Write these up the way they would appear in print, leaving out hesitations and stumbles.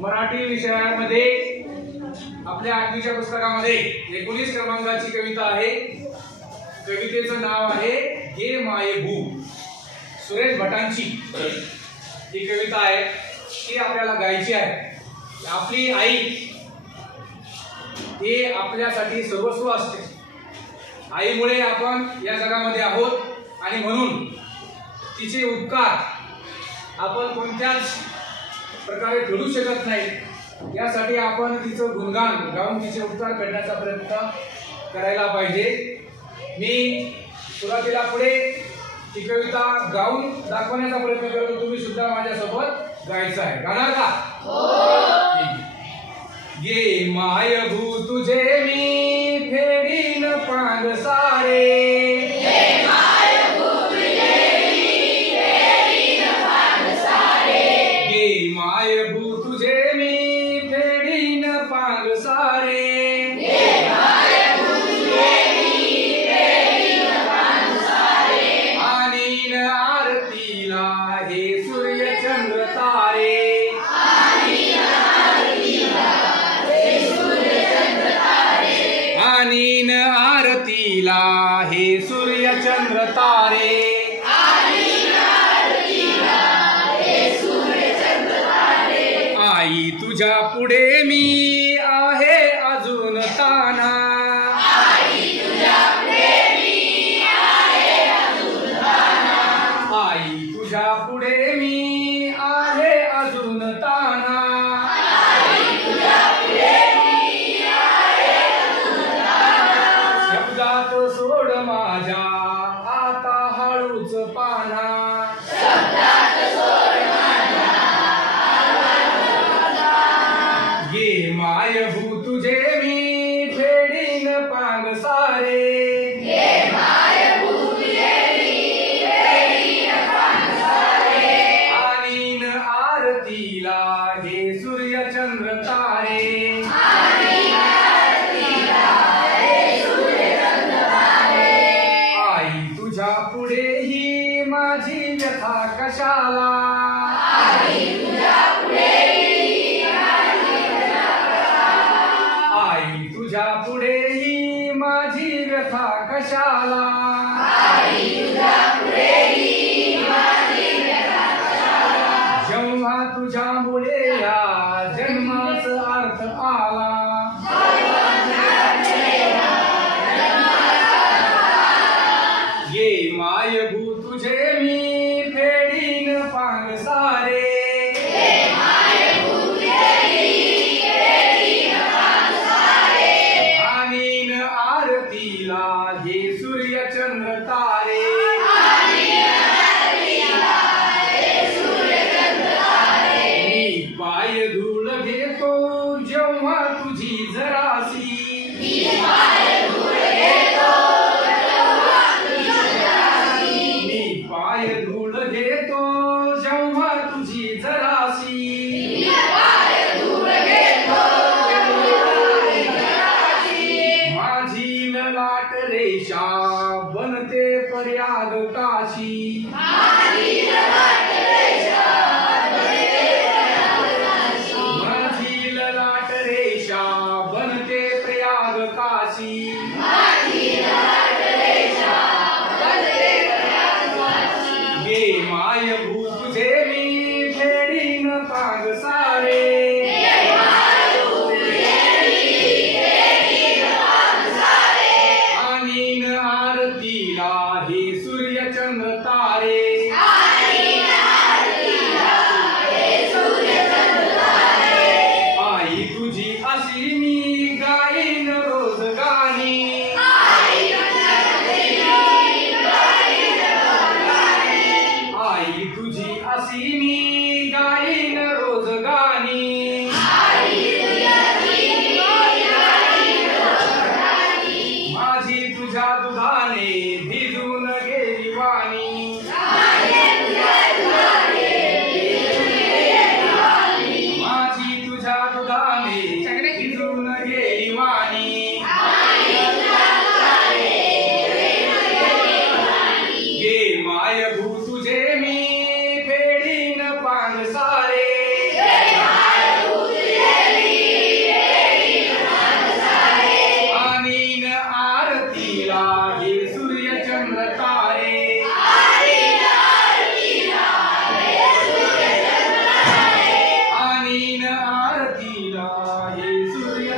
मराठी विषयामध्ये आपल्या 8वीच्या पुस्तकामध्ये 19 क्रमांकाची कविता आहे। कवितेचं नाव आहे गे माये भू। सुरेश भटांची ही कविता आहे, ती आपल्याला गायची आहे। आपली आई ही आपल्यासाठी सर्वस्व असते। आईमुळे आपण या जगामध्ये आहोत आणि म्हणून तिचे उपकार आपण कोणत्याच प्रकारे फेडू शकत नाही। यासाठी आपण तिचं गुणगान गाऊन तिचे उपकार करण्याचा प्रयत्न करायला पाहिजे। मी सुरुवातीला पुढे ही कविता गाऊन दाखवण्याचा प्रयत्न करतो, तुम्ही सुद्धा माझ्यासोबत गायचं आहे। गाणार का? हो। गे माय भू तुझे मी फेडीन पांग सारे, गे माय भू तुझे मी फेडीन पांग सारे, गे माय भू तुझे मी फेडीन पांग सारे, गे माय भू तुझे मी फेडीन पांग सारे, आणीन आरतीला हे सूर्य चंद्र तारे, आणीन आरतीला हे सूर्य चंद्र तारे, आणीन आरतीला हे सूर्य चंद्र तारे, आई तुझ्या पुढे मी आहे अजून ताना, आई तुझ्या पुढे मी आहे अजून ताना, आई तुझ्या पुढे मी आहे अजून ताना, सोड माझ्या आता हळूच पाना, शब्दात सोड माझ्या गे माय भू तुझे मी फेडीन पांग सारे, गे माय भू तुझे मी फेडीन पांग सारे, आणीन आरतीला हे सूर्य चंद्र तारे, तुझ्या पुढे ही माझी व्यथा कशाला, आई तुझ्या पुढे ही माझी व्यथा कशाला, आई तुझ्या पुढे ही माझी व्यथा कशाला, आई तुझ्या पुढे ही माझी व्यथा कशाला, जेव्हा तुझ्यामुळे या जन्माचा अर्थ आला, गे माय भू तुझे मी फेडीन पांग सारे, गे माय भू तुझे मी फेडीन पांग सारे, आणीन आरतीला हे सूर्य चंद्र तारे, आणीन आरतीला हे सूर्य चंद्र तारे, मी पाय धूळ घेतो जेव्हा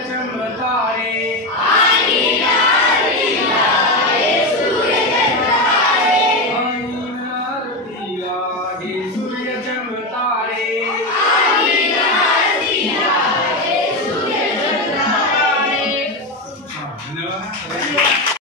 त्याच्यामुळे